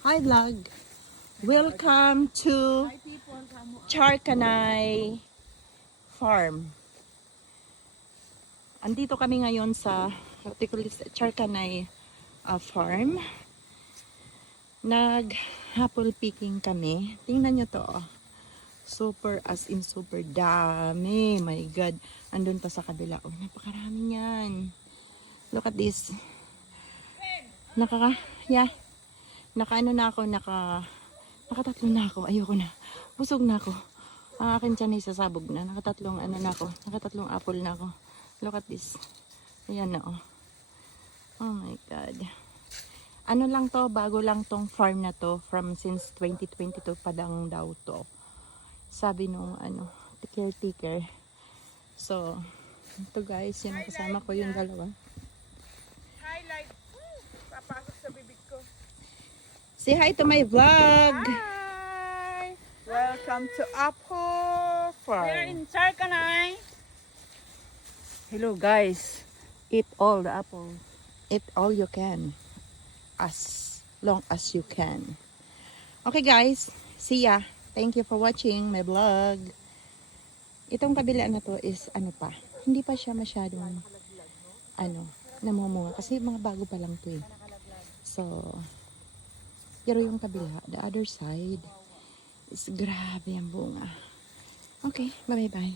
Hi vlog. Welcome to Charkanay Farm. Andito kami ngayon sa Charkanay Farm. Nag-apple picking kami. Tingnan nyo to. Super as in super dami. My God. Andun pa sa kabila. Oh, napakarami yan. Look at this. Nakaano na ako, nakatatlo na ako. Ayoko na. Busog na ako. Ang akin tiyan ay sasabog na. Nakatatlong apple na ako. Look at this. Ayan na oh. Oh my God. Ano lang to, bago lang tong farm na to. From since 2022 pa lang daw to. Sabi nung caretaker. So, ito guys, yung kasama ko yung dalawa. Highlight. Papasok sa bibig ko. Say hi to my vlog. Hi! Welcome to Apple Farm. We're in Charkanay. Hello guys. Eat all the apple. Eat all you can. As long as you can. Okay guys. See ya. Thank you for watching my vlog. Itong kabila na to is hindi pa siya masyadong namumunga. Kasi mga bago pa lang to eh. So, pero yung kabila, the other side, is grabe ang bunga. Okay, bye-bye.